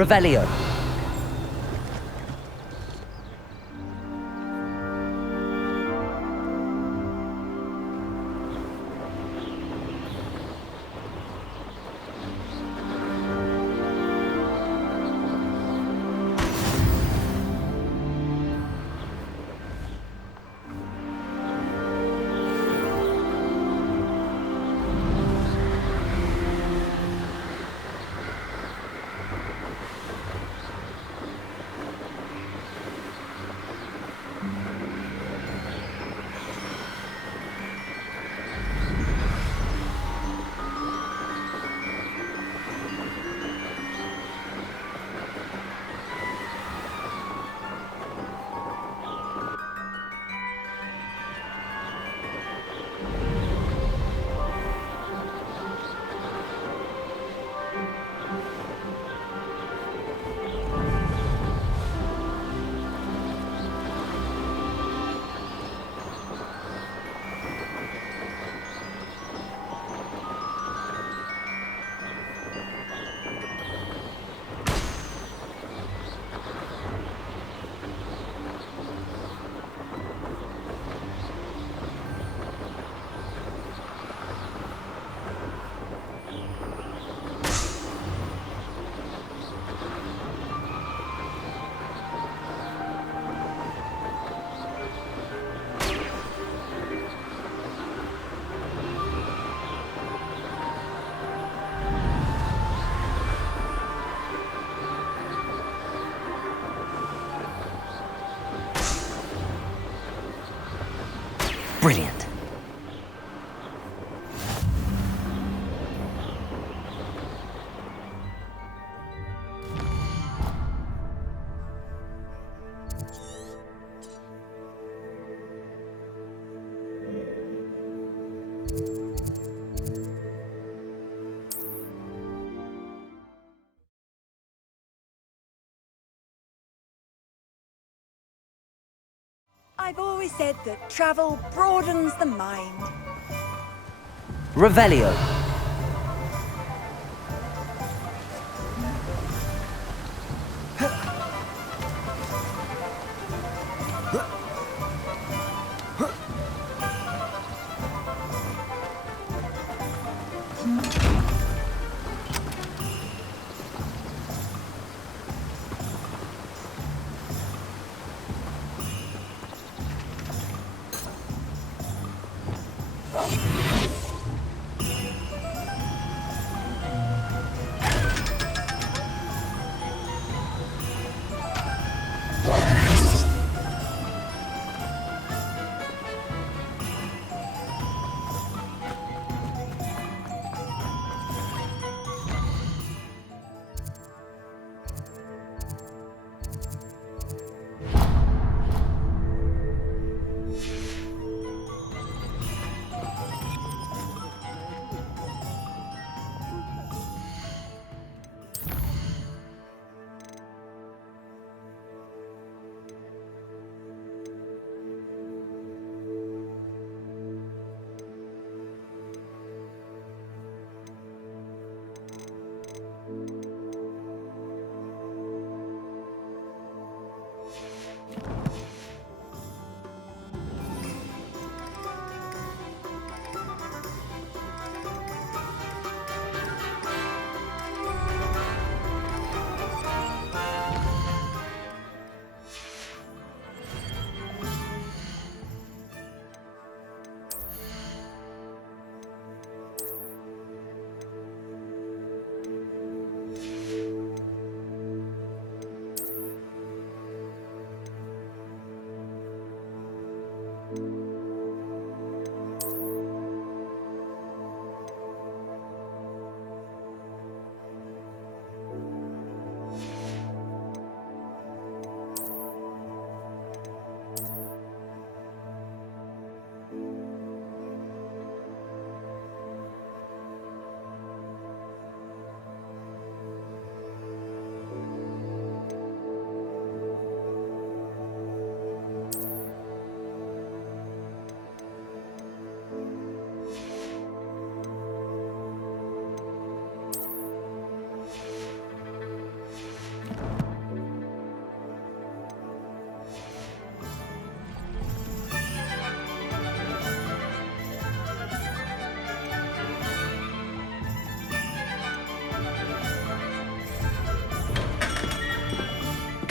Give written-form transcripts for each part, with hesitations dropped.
Revelio. Brilliant. I've always said that travel broadens the mind. Revelio.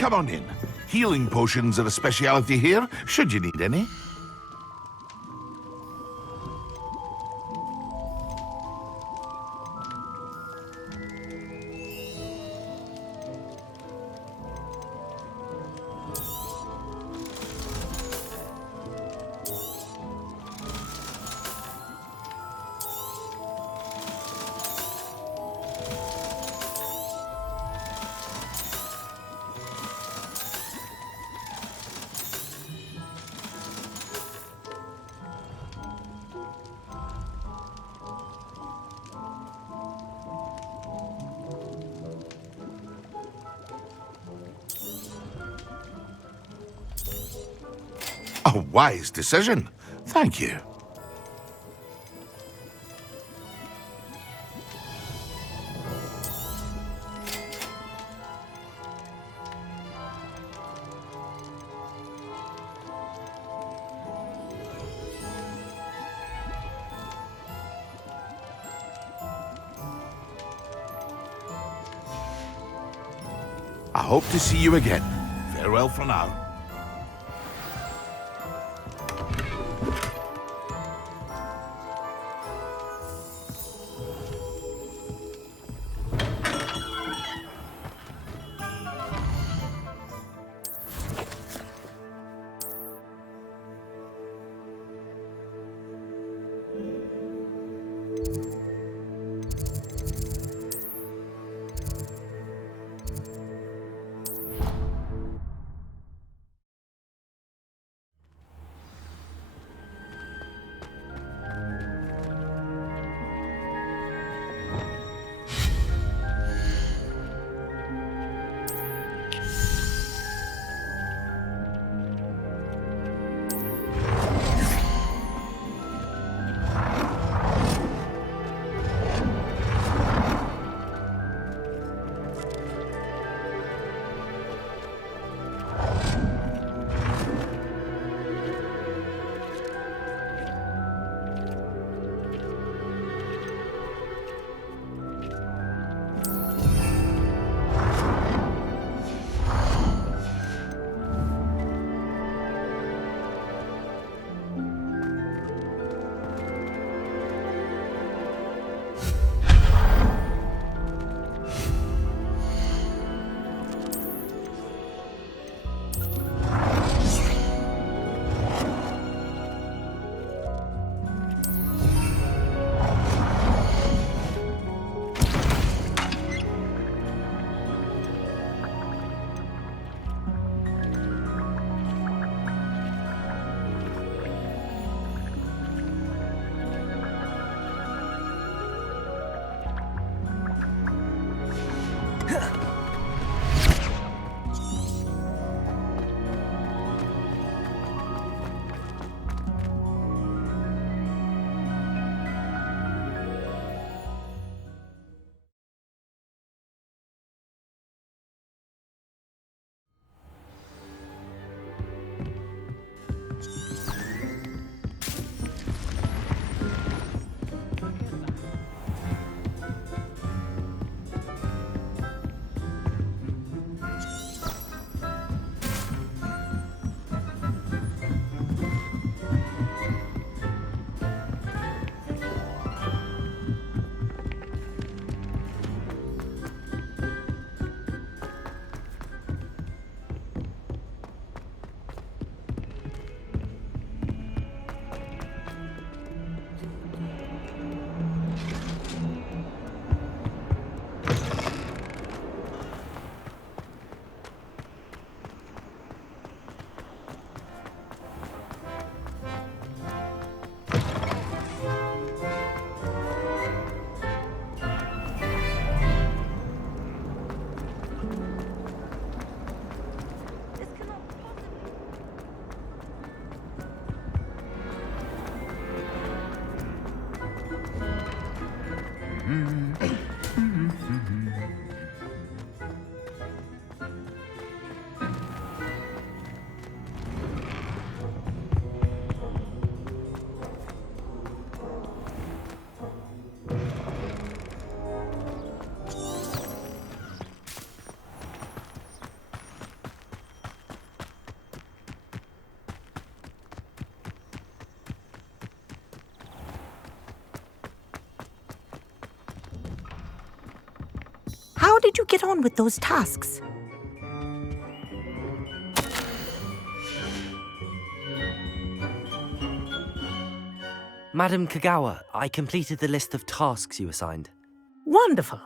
come on in. Healing potions are a speciality here, should you need any. A wise decision. Thank you. I hope to see you again. Farewell for now. How did you get on with those tasks? Madam Kagawa, I completed the list of tasks you assigned. Wonderful.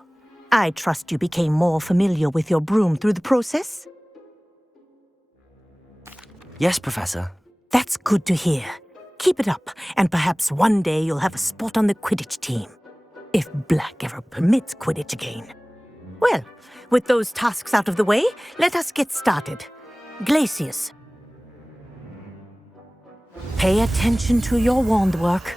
I trust you became more familiar with your broom through the process? Yes, Professor. That's good to hear. Keep it up, and perhaps one day you'll have a spot on the Quidditch team. If Black ever permits Quidditch again. Well, with those tasks out of the way, let us get started. Glacius. Pay attention to your wand work.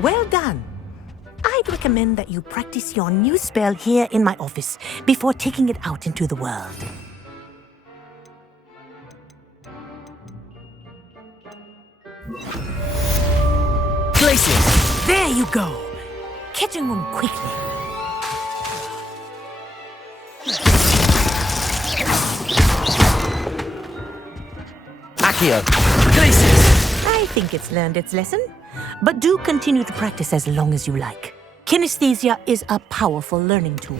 Well done. I'd recommend that you practice your new spell here in my office before taking it out into the world. Glacius! There you go. Catching them quickly. Accio! Glacius! I think it's learned its lesson, but do continue to practice as long as you like. Kinesthesia is a powerful learning tool.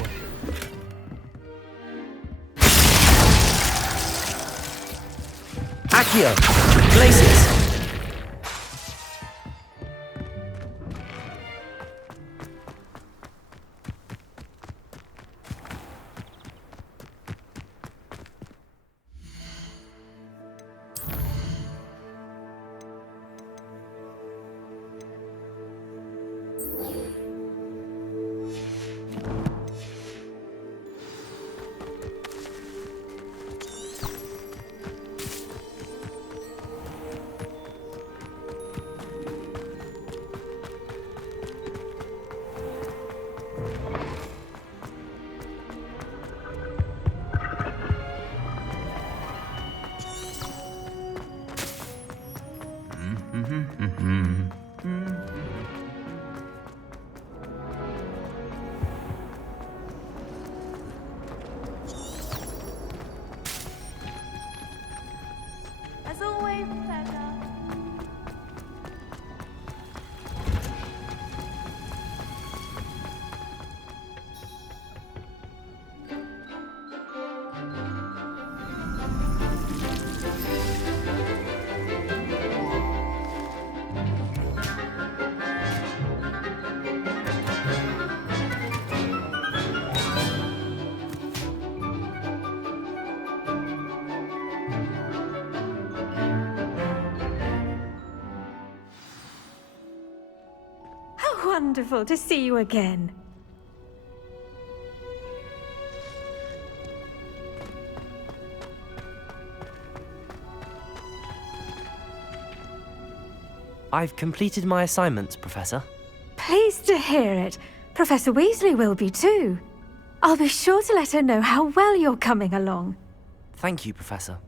Accio! Glacius! As always, pleasure. How wonderful to see you again. I've completed my assignments, Professor. Pleased to hear it. Professor Weasley will be too. I'll be sure to let her know how well you're coming along. Thank you, Professor.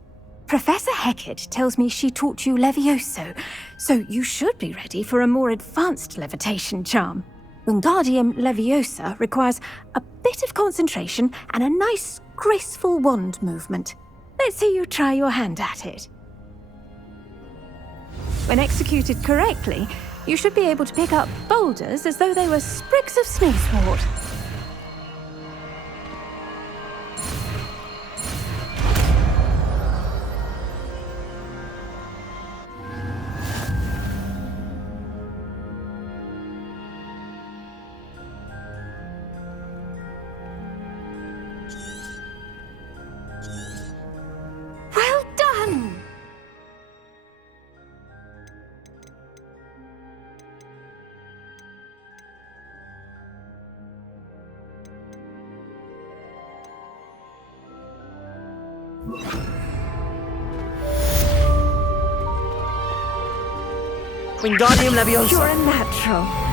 Professor Hecat tells me she taught you Levioso, so you should be ready for a more advanced levitation charm. Wingardium Leviosa requires a bit of concentration and a nice, graceful wand movement. Let's see you try your hand at it. When executed correctly, you should be able to pick up boulders as though they were sprigs of sneezewort. Well done! Wingardium Leviosa! You're a natural.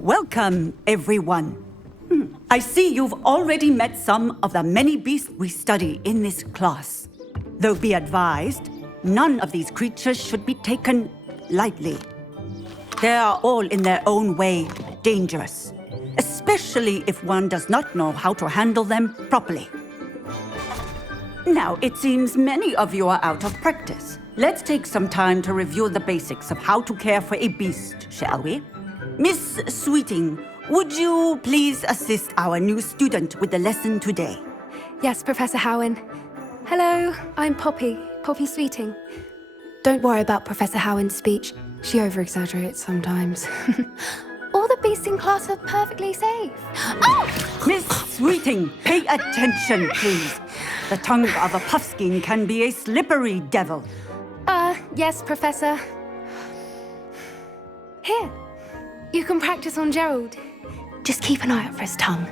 Welcome, everyone. I see you've already met some of the many beasts we study in this class. Though be advised, none of these creatures should be taken lightly. They are all in their own way dangerous, especially if one does not know how to handle them properly. Now, it seems many of you are out of practice. Let's take some time to review the basics of how to care for a beast, shall we? Miss Sweeting, would you please assist our new student with the lesson today? Yes, Professor Howen. Hello, I'm Poppy Sweeting. Don't worry about Professor Howen's speech. She over-exaggerates sometimes. All the beasts in class are perfectly safe. Oh! Miss Sweeting, pay attention, please. The tongue of a puffskein can be a slippery devil. Yes, Professor. Here, you can practice on Gerald. Just keep an eye out for his tongue.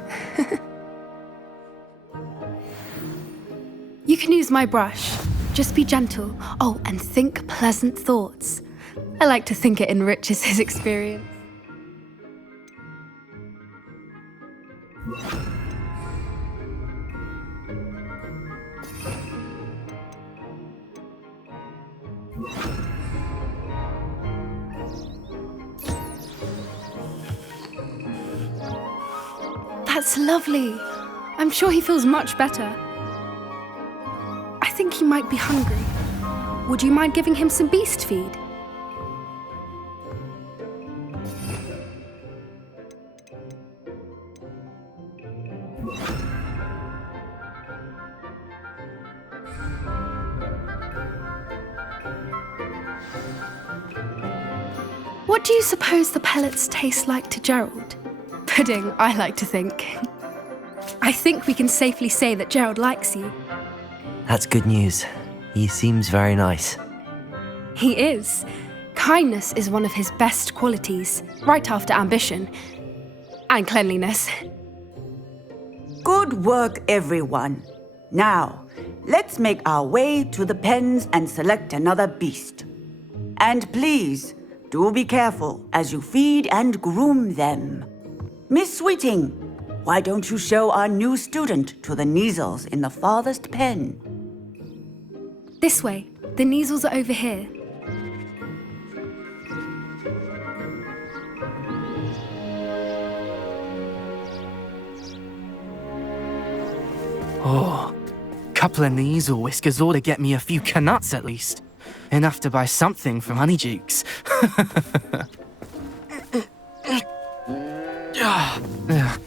You can use my brush. Just be gentle. Oh, and think pleasant thoughts. I like to think it enriches his experience. That's lovely. I'm sure he feels much better. I think he might be hungry. Would you mind giving him some beast feed? What do you suppose the pellets taste like to Gerald? Pudding, I like to think. I think we can safely say that Gerald likes you. That's good news. He seems very nice. He is. Kindness is one of his best qualities, right after ambition. And cleanliness. Good work, everyone. Now, let's make our way to the pens and select another beast. And please, do be careful as you feed and groom them. Miss Sweeting, why don't you show our new student to the Kneazles in the farthest pen? This way. The Kneazles are over here. Oh, couple of Kneazle whiskers ought to get me a few canuts at least. Enough to buy something from Honeydukes.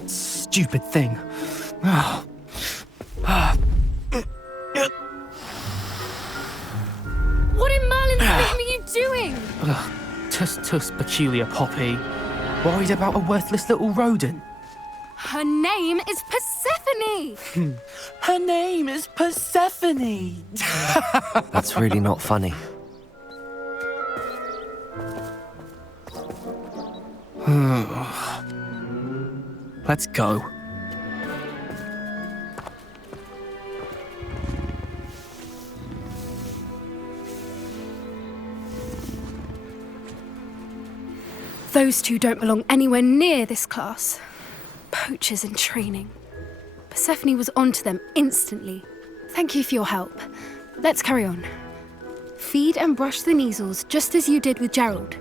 Stupid thing. What in Merlin's name are you doing? Tuss peculiar Poppy. Worried about a worthless little rodent. Her name is Persephone! Her name is Persephone! That's really not funny. Let's go. Those two don't belong anywhere near this class. Poachers in training. Persephone was onto them instantly. Thank you for your help. Let's carry on. Feed and brush the Kneazles just as you did with Gerald.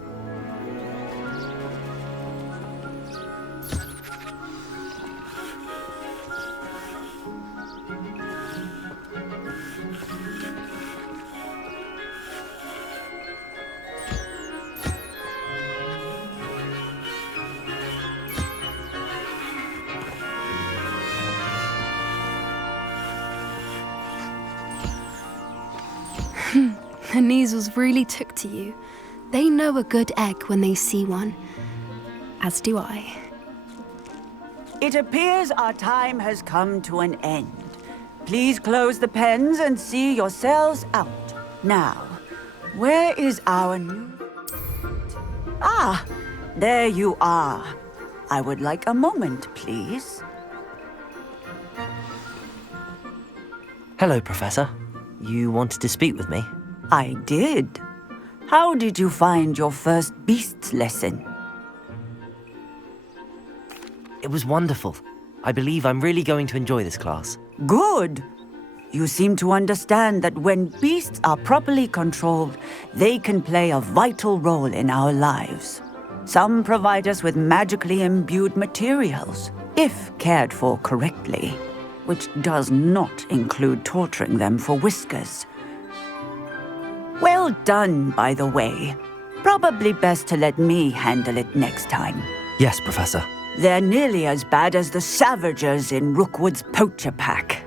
The Kneasels really took to you. They know a good egg when they see one. As do I. It appears our time has come to an end. Please close the pens and see yourselves out. Now, where is our new... Ah, there you are. I would like a moment, please. Hello, Professor. You wanted to speak with me? I did. How did you find your first beasts lesson? It was wonderful. I believe I'm really going to enjoy this class. Good. You seem to understand that when beasts are properly controlled, they can play a vital role in our lives. Some provide us with magically imbued materials, if cared for correctly, which does not include torturing them for whiskers. Well done, by the way. Probably best to let me handle it next time. Yes, Professor. They're nearly as bad as the Savagers in Rookwood's poacher pack.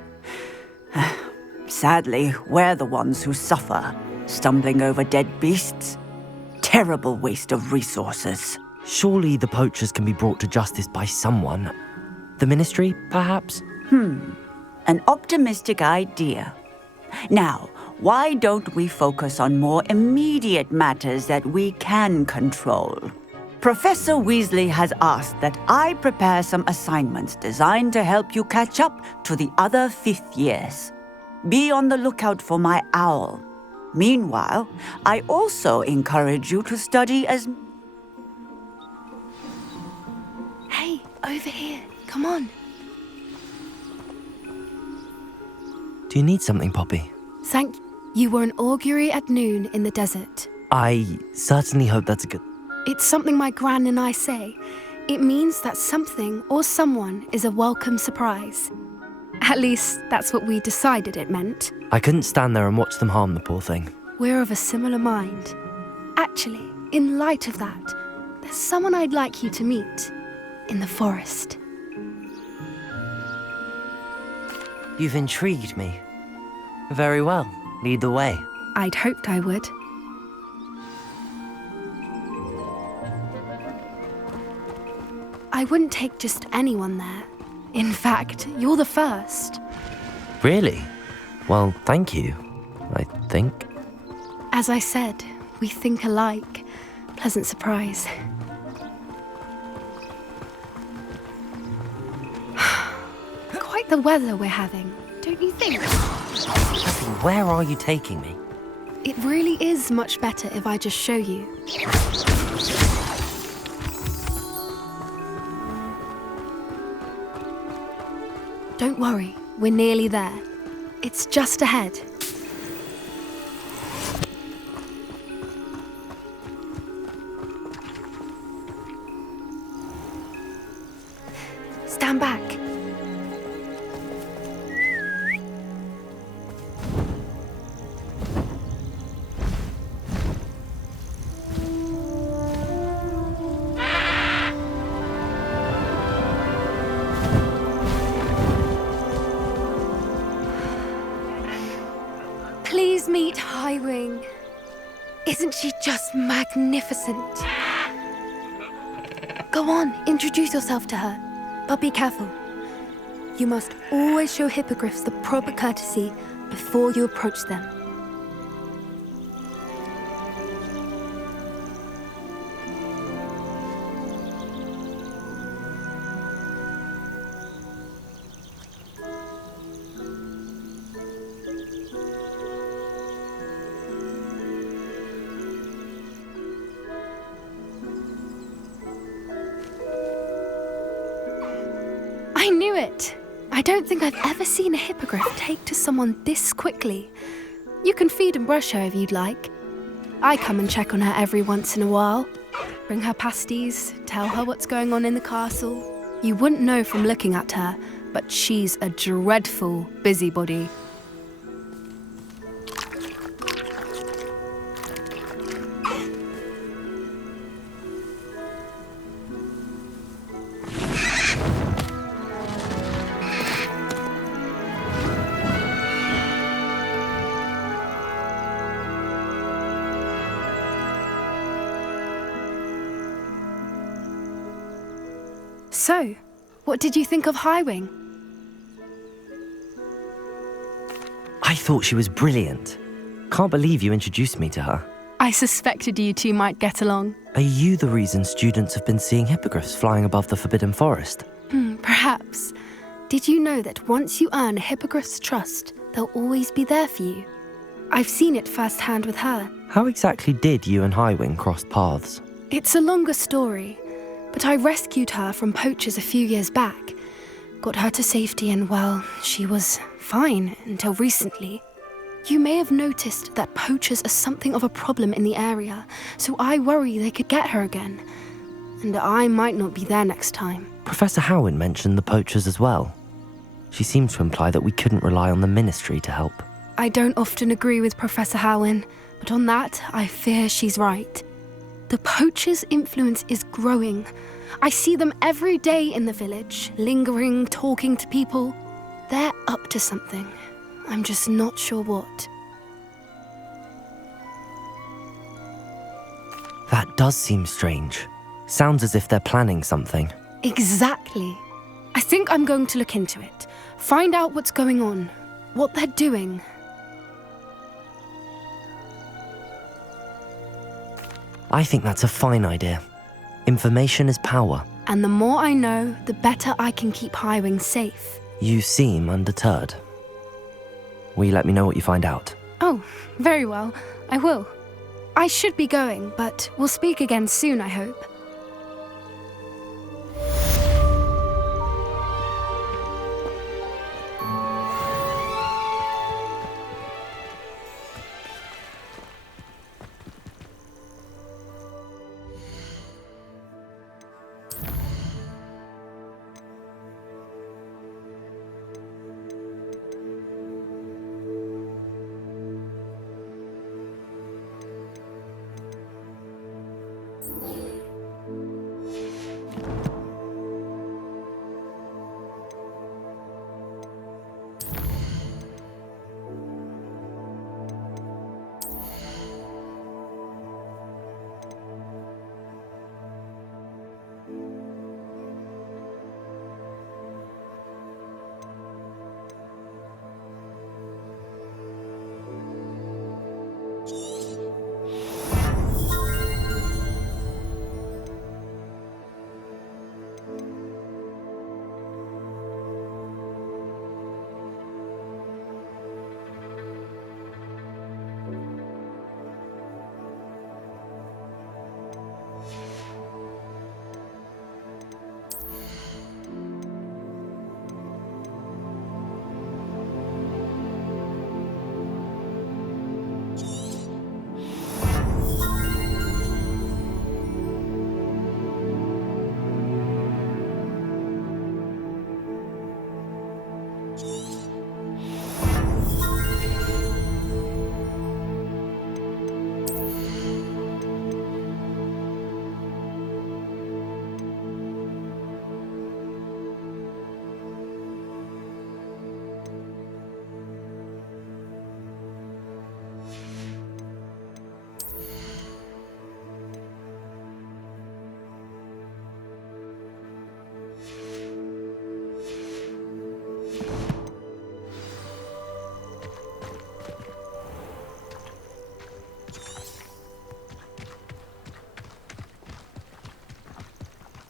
Sadly, we're the ones who suffer, stumbling over dead beasts. Terrible waste of resources. Surely the poachers can be brought to justice by someone. The Ministry, perhaps? An optimistic idea. Now, why don't we focus on more immediate matters that we can control? Professor Weasley has asked that I prepare some assignments designed to help you catch up to the other fifth years. Be on the lookout for my owl. Meanwhile, I also encourage you to study as... Hey, over here. Come on. Do you need something, Poppy? Thank you. Were an augury at noon in the desert. I certainly hope that's a good... It's something my gran and I say. It means that something or someone is a welcome surprise. At least, that's what we decided it meant. I couldn't stand there and watch them harm the poor thing. We're of a similar mind. Actually, in light of that, there's someone I'd like you to meet. In the forest. You've intrigued me. Very well. Lead the way. I'd hoped I would. I wouldn't take just anyone there. In fact, you're the first. Really? Well, thank you, I think. As I said, we think alike. Pleasant surprise. Quite the weather we're having, don't you think? Where are you taking me? It really is much better if I just show you. Don't worry, we're nearly there. It's just ahead. Stand back. Please meet Highwing. Isn't she just magnificent? Go on, introduce yourself to her. But be careful. You must always show hippogriffs the proper courtesy before you approach them. I knew it! I don't think I've ever seen a hippogriff take to someone this quickly. You can feed and brush her if you'd like. I come and check on her every once in a while. Bring her pasties, tell her what's going on in the castle. You wouldn't know from looking at her, but she's a dreadful busybody. So, what did you think of Highwing? I thought she was brilliant. Can't believe you introduced me to her. I suspected you two might get along. Are you the reason students have been seeing hippogriffs flying above the Forbidden Forest? Perhaps. Did you know that once you earn a hippogriff's trust, they'll always be there for you? I've seen it firsthand with her. How exactly did you and Highwing cross paths? It's a longer story, but I rescued her from poachers a few years back. Got her to safety and, well, she was fine until recently. You may have noticed that poachers are something of a problem in the area, so I worry they could get her again. And I might not be there next time. Professor Howin mentioned the poachers as well. She seemed to imply that we couldn't rely on the Ministry to help. I don't often agree with Professor Howin, but on that, I fear she's right. The poachers' influence is growing. I see them every day in the village, lingering, talking to people. They're up to something. I'm just not sure what. That does seem strange. Sounds as if they're planning something. Exactly. I think I'm going to look into it. Find out what's going on, what they're doing. I think that's a fine idea. Information is power. And the more I know, the better I can keep Highwing safe. You seem undeterred. Will you let me know what you find out? Oh, very well. I will. I should be going, but we'll speak again soon, I hope.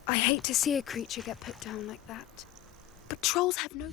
I hate to see a creature get put down like that. But trolls have no...